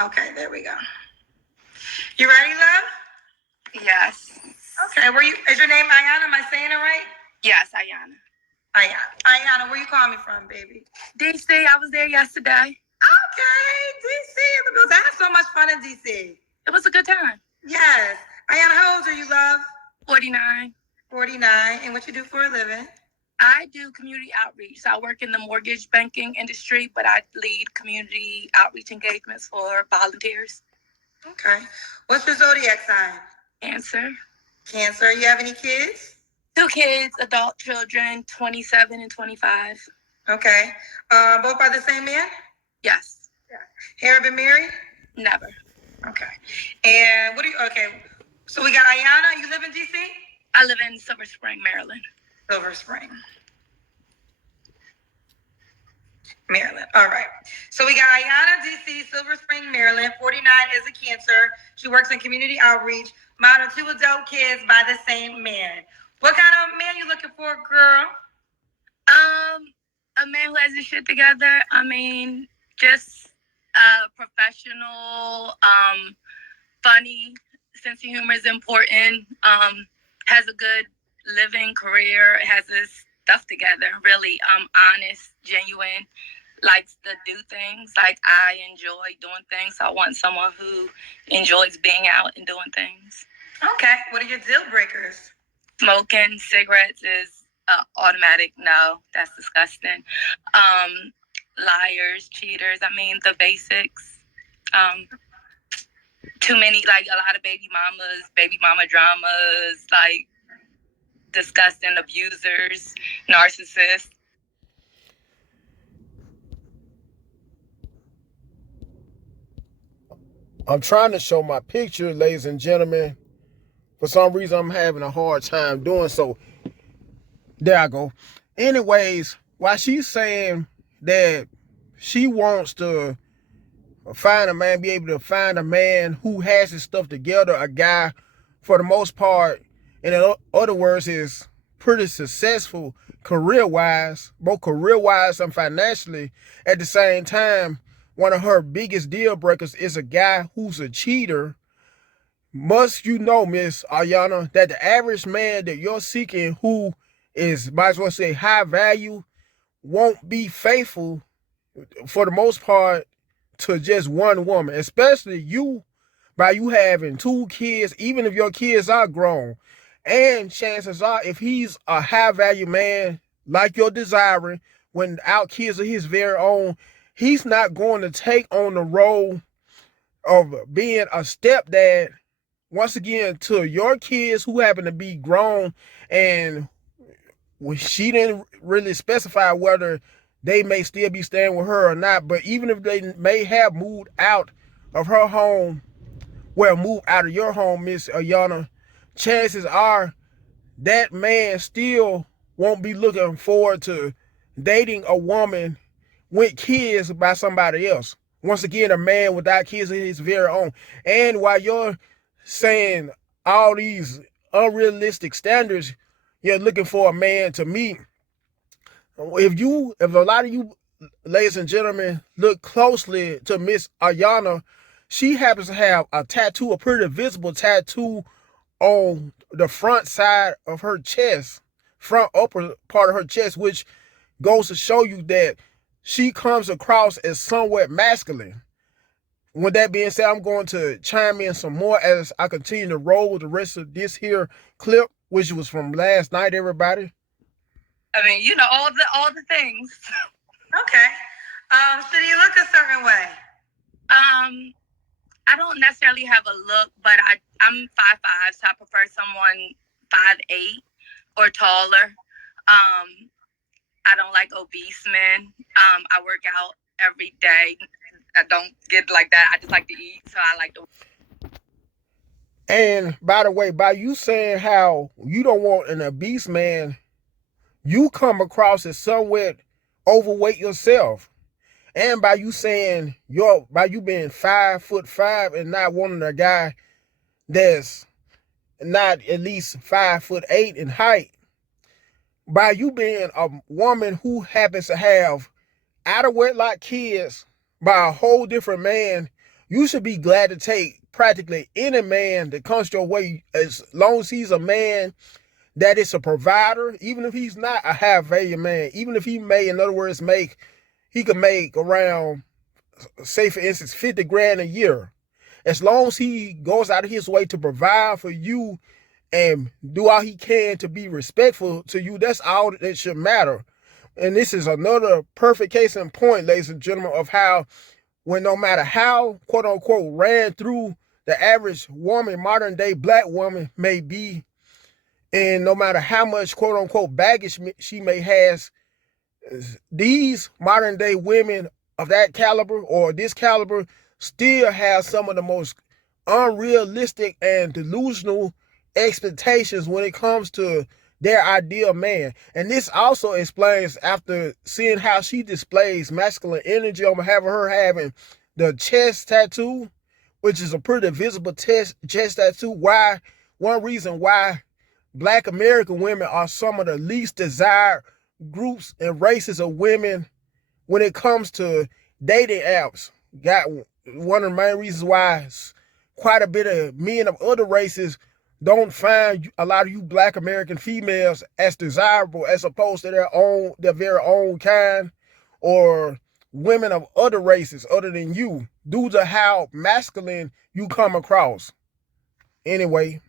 Okay, there we go. You ready, love? Yes. Okay, is your name Ayana? Am I saying it right? Yes, Ayana. Ayana, where you calling me from, baby? DC, I was there yesterday. Okay, DC. I had so much fun in DC. It was a good time. Yes. Ayana, how old are you, love? 49. 49. And what you do for a living? I do community outreach. So I work in the mortgage banking industry, but I lead community outreach engagements for volunteers. Okay. What's your zodiac sign? Cancer. Cancer. You have any kids? 2 kids, adult children, 27 and 25. Okay. Both by the same man? Yes. Yeah. Ever been married? Never. Okay. And so we got Ayana. You live in DC? I live in Silver Spring, Maryland. Silver Spring, Maryland. All right. So we got Ayana, DC, Silver Spring, Maryland. 49 is a Cancer. She works in community outreach. Mom and 2 adult kids by the same man. What kind of man you looking for, girl? A man who has his shit together. I mean, just professional, funny, sense of humor is important. Has a good living career, has his stuff together, really honest, genuine, likes to do things like I enjoy doing things. So I want someone who enjoys being out and doing things. Okay. What are your deal breakers? Smoking cigarettes is automatic no, that's disgusting. Liars, cheaters, I mean the basics. Too many, like a lot of baby mama dramas, like disgusting abusers, narcissists. I'm trying to show my picture, ladies and gentlemen. For some reason, I'm having a hard time doing so. There I go. Anyways, while she's saying that she wants to find a man, be able to find a man who has his stuff together, a guy, for the most part, and in other words, is pretty successful career-wise, both career-wise and financially. At the same time, one of her biggest deal breakers is a guy who's a cheater. Must you know, Miss Ayana, that the average man that you're seeking who is, might as well say, high value, won't be faithful for the most part to just one woman, especially you, by you having 2 kids, even if your kids are grown. And chances are, if he's a high value man like you're desiring, without kids of his very own, he's not going to take on the role of being a stepdad, once again, to your kids who happen to be grown. And she didn't really specify whether they may still be staying with her or not, but even if they may have moved out of her home, well, moved out of your home, Miss Ayana, chances are that man still won't be looking forward to dating a woman with kids by somebody else. Once again, a man without kids of his very own. And while you're saying all these unrealistic standards you're looking for a man to meet, if a lot of you, ladies and gentlemen, look closely to Miss Ayana, she happens to have a tattoo, a pretty visible tattoo on the front side of her chest, front upper part of her chest, which goes to show you that she comes across as somewhat masculine. With that being said, I'm going to chime in some more as I continue to roll with the rest of this here clip, which was from last night, everybody. I mean, you know, all the things. Okay. So do you look a certain way? I don't necessarily have a look, but I'm 5'5", so I prefer someone 5'8" or taller. I don't like obese men. I work out every day. I don't get like that. I just like to eat, so I like to. And by the way, by you saying how you don't want an obese man, you come across as somewhat overweight yourself. And by you saying by you being 5'5" and not wanting a guy that's not at least 5'8" in height, by you being a woman who happens to have out of wedlock kids by a whole different man, You should be glad to take practically any man that comes your way, as long as he's a man that is a provider, even if he's not a high value man, even if he may, in other words, he could make around, say for instance, 50 grand a year. As long as he goes out of his way to provide for you and do all he can to be respectful to you, that's all that should matter. And this is another perfect case in point, ladies and gentlemen, of how, when no matter how, quote unquote, ran through the average woman, modern day black woman may be, and no matter how much, quote unquote, baggage she may have, these modern day women of that caliber or this caliber still have some of the most unrealistic and delusional expectations when it comes to their ideal man. And this also explains, after seeing how she displays masculine energy on behalf of her having the chest tattoo, which is a pretty visible chest tattoo, why one reason why Black American women are some of the least desired groups and races of women when it comes to dating apps. Got one of the main reasons why quite a bit of men of other races don't find a lot of you Black American females as desirable as opposed to their very own kind, or women of other races other than you, due to how masculine you come across. Anyway.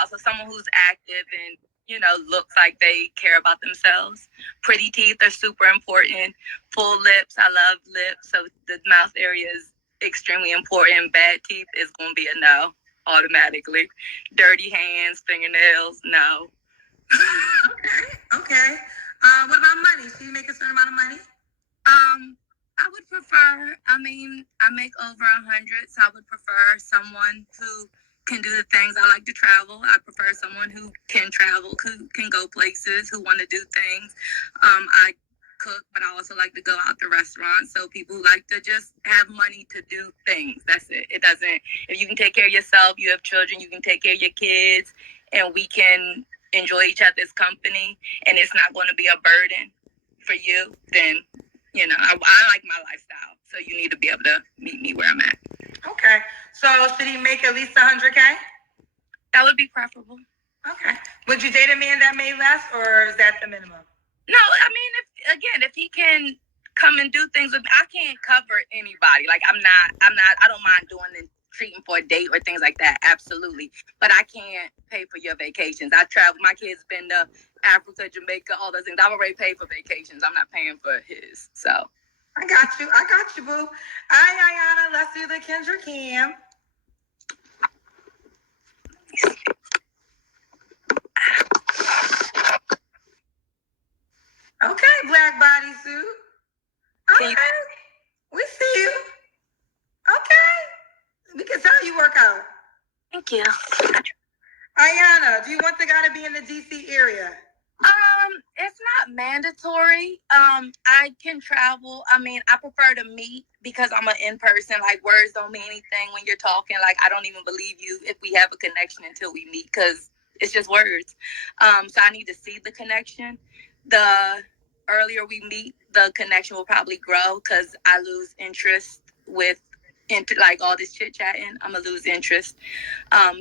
Out. So someone who's active and, you know, looks like they care about themselves. Pretty teeth are super important. Full lips, I love lips. So the mouth area is extremely important. Bad teeth is going to be a no automatically. Dirty hands, fingernails, no. Okay. What about money? Should you make a certain amount of money? I would prefer, I make over 100, so I would prefer someone who can do the things. I like to travel. I prefer someone who can travel, who can go places, who want to do things. I cook, but I also like to go out to restaurants. So people like to just have money to do things. That's it. It doesn't, if you can take care of yourself, you have children, you can take care of your kids, and we can enjoy each other's company, and it's not going to be a burden for you, then, you know, I like my lifestyle. So you need to be able to meet me where I'm at. Okay. So should he make at least 100K? That would be preferable. Okay. Would you date a man that made less, or is that the minimum? No, I mean, if he can come and do things with me, I can't cover anybody. Like, I don't mind doing and treating for a date or things like that. Absolutely. But I can't pay for your vacations. I travel. My kids been to Africa, Jamaica, all those things. I've already paid for vacations. I'm not paying for his. So. I got you, boo. All right, Ayana, let's do the Kendra Cam. Okay, black bodysuit. Okay, we see you. Okay, we can tell you work out. Thank you. Ayana, do you want the guy to be in the DC area? It's not mandatory. I can travel. I mean, I prefer to meet because I'm an in-person. Like, words don't mean anything when you're talking. Like, I don't even believe you if we have a connection until we meet, because it's just words. So I need to see the connection. The earlier we meet, the connection will probably grow, because I lose interest with like all this chit-chatting. I'm gonna lose interest.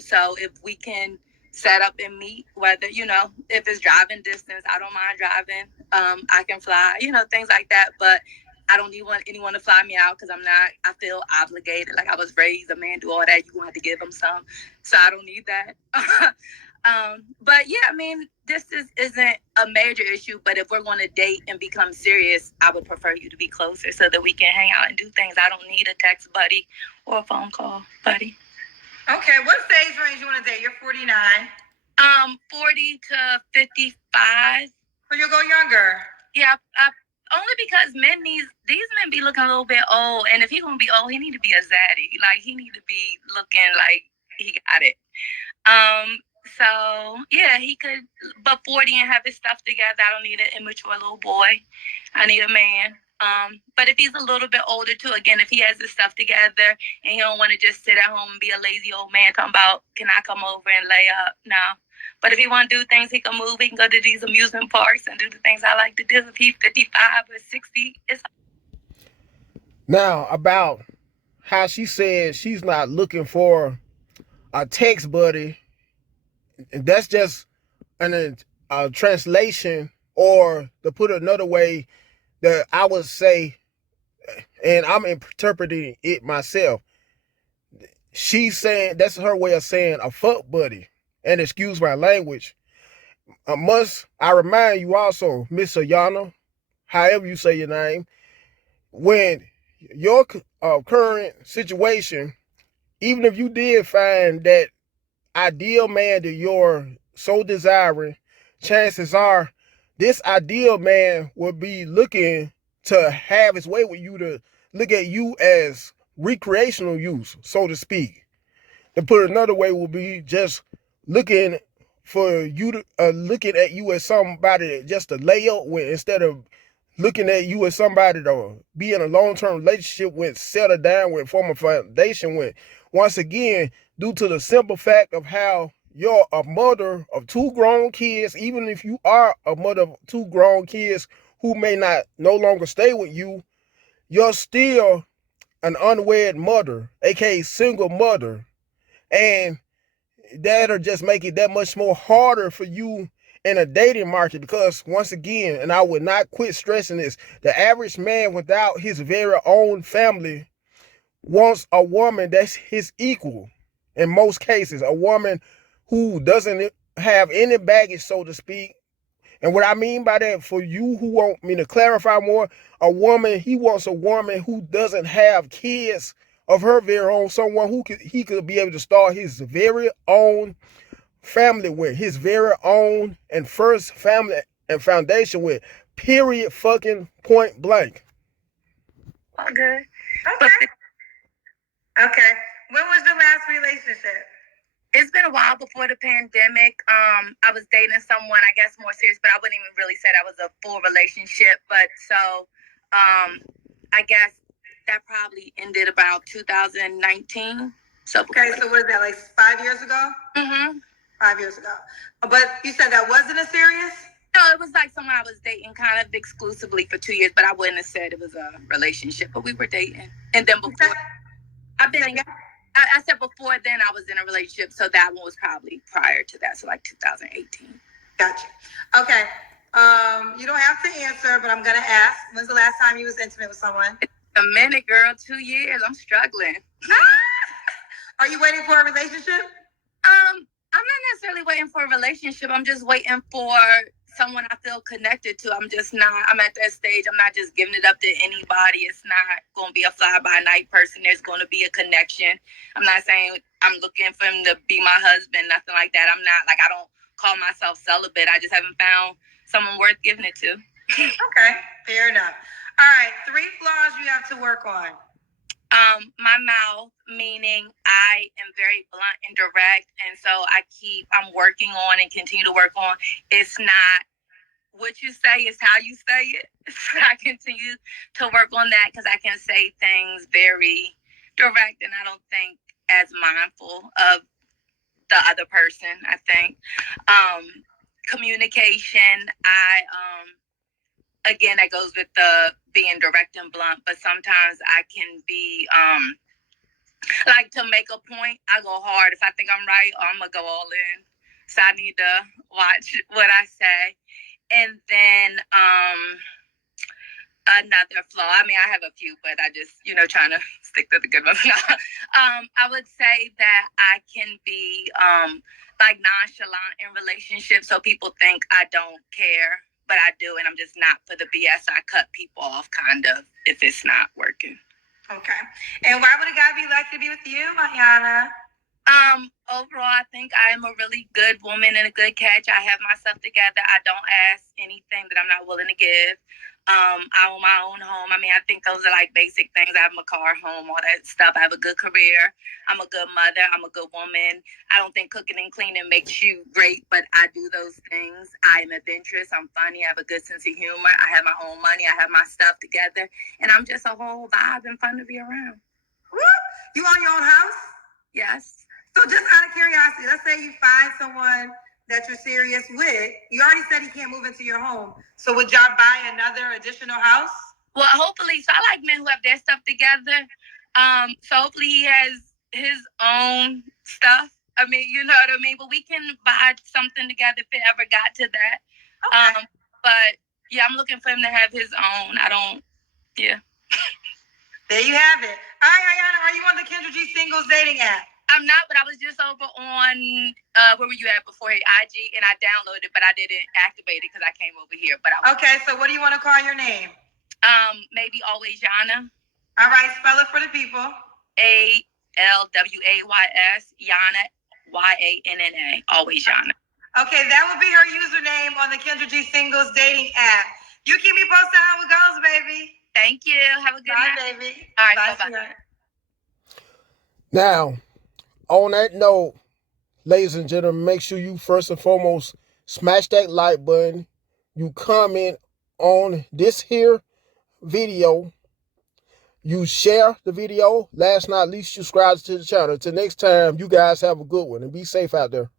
So if we can set up and meet, whether, you know, if it's driving distance, I don't mind driving. I can fly, you know, things like that. But I don't need anyone to fly me out, because I feel obligated. Like, I was raised, a man do all that, you want to give him some. So I don't need that. But yeah, I mean, this isn't a major issue, but if we're going to date and become serious, I would prefer you to be closer so that we can hang out and do things. I don't need a text buddy or a phone call buddy. Okay, what stage range you want to date? You're 49. 40 to 55. So you'll go younger. Yeah, only because these men be looking a little bit old, and if he gonna be old, he need to be a zaddy. Like, he need to be looking like he got it. So yeah, he could, but 40 and have his stuff together. I don't need an immature little boy. I need a man. But if he's a little bit older too, again, if he has his stuff together and he don't want to just sit at home and be a lazy old man talking about, can I come over and lay up? No. But if he want to do things, he can move. He can go to these amusement parks and do the things I like to do. If he's 55 or 60, it's... Now, about how she said she's not looking for a text buddy, and that's just a translation, or to put it another way, that I would say, and I'm interpreting it myself. She's saying that's her way of saying a fuck buddy. And excuse my language. I remind you also, Miss Ayana, however you say your name, when your current situation, even if you did find that ideal man that you're so desiring, chances are this ideal man will be looking to have his way with you, to look at you as recreational use, so to speak. To put it another way, will be just looking for you to looking at you as somebody just to lay up with, instead of looking at you as somebody to be in a long-term relationship with, settle down with, form a foundation with. Once again, due to the simple fact of how you're a mother of two grown kids, even if you are a mother of two grown kids who may not no longer stay with you, you're still an unwed mother, aka single mother. And that'll just make it that much more harder for you in a dating market, because once again, and I would not quit stressing this, the average man without his very own family wants a woman that's his equal. In most cases, a woman who doesn't have any baggage, so to speak. And what I mean by that, for you who want me to clarify more, he wants a woman who doesn't have kids of her very own, someone who he could be able to start his very own family with, his very own and first family and foundation with, period, fucking point blank. All good. Okay. Okay. When was your last relationship? It's been a while before the pandemic. I was dating someone, I guess, more serious, but I wouldn't even really say that was a full relationship. But so, I guess that probably ended about 2019. So okay, so what is that, like 5 years ago? 5 years ago. But you said that wasn't a serious? No, it was like someone I was dating kind of exclusively for 2 years, but I wouldn't have said it was a relationship. But we were dating, and then before I said before then I was in a relationship, so that one was probably prior to that, so like 2018. Gotcha. Okay. You don't have to answer, but I'm gonna ask. When's the last time you was intimate with someone? A minute, girl. 2 years. I'm struggling. Are you waiting for a relationship? I'm not necessarily waiting for a relationship. I'm just waiting for someone I feel connected to. I'm at that stage. I'm not just giving it up to anybody. It's not going to be a fly-by-night person. There's going to be a connection. I'm not saying I'm looking for him to be my husband, nothing like that. I'm not, like, I don't call myself celibate. I just haven't found someone worth giving it to. Okay, fair enough. All right, 3 flaws you have to work on. My mouth, meaning I am very blunt and direct, and so I'm working on and continue to work on. It's not what you say, it's how you say it. So I continue to work on that, because I can say things very direct, and I don't think as mindful of the other person, I think. Communication, again, that goes with the being direct and blunt, but sometimes I can be, like, to make a point, I go hard. If I think I'm right, I'm going to go all in. So I need to watch what I say. And then another flaw, I mean, I have a few, but I just, trying to stick to the good ones. I would say that I can be, like, nonchalant in relationships, so people think I don't care. But I do, and I'm just not for the BS. I cut people off, kind of, if it's not working. Okay. And why would a guy be lucky to be with you, Ayana? Overall, I think I am a really good woman and a good catch. I have my stuff together. I don't ask anything that I'm not willing to give. I own my own home. I mean, I think those are like basic things. I have my car, home, all that stuff. I have a good career. I'm a good mother. I'm a good woman. I don't think cooking and cleaning makes you great, but I do those things. I am adventurous. I'm funny. I have a good sense of humor. I have my own money. I have my stuff together. And I'm just a whole vibe and fun to be around. Woo! You own your own house? Yes. So just out of curiosity, let's say you find someone that you're serious with. You already said he can't move into your home. So would y'all buy another additional house? Well, hopefully. So I like men who have their stuff together. So hopefully he has his own stuff. I mean, you know what I mean? But we can buy something together if it ever got to that. Okay. But yeah, I'm looking for him to have his own. Yeah. There you have it. All right, Ayana, are you on the Kendra G singles dating app? I'm not, but I was just over on, where were you at before here? IG, and I downloaded it, but I didn't activate it because I came over here. But okay, so what do you want to call your name? Maybe Always Yana. All right, spell it for the people. ALWAYS, Yana, YANNA, Always Yana. Okay, that will be her username on the Kendra G singles dating app. You keep me posted how it goes, baby. Thank you. Have a good night. Bye, baby. All right, Bye, bye-bye. Now, on that note, ladies and gentlemen, make sure you first and foremost smash that like button. You comment on this here video. You share the video. Last but not least, subscribe to the channel. Till next time, you guys have a good one and be safe out there.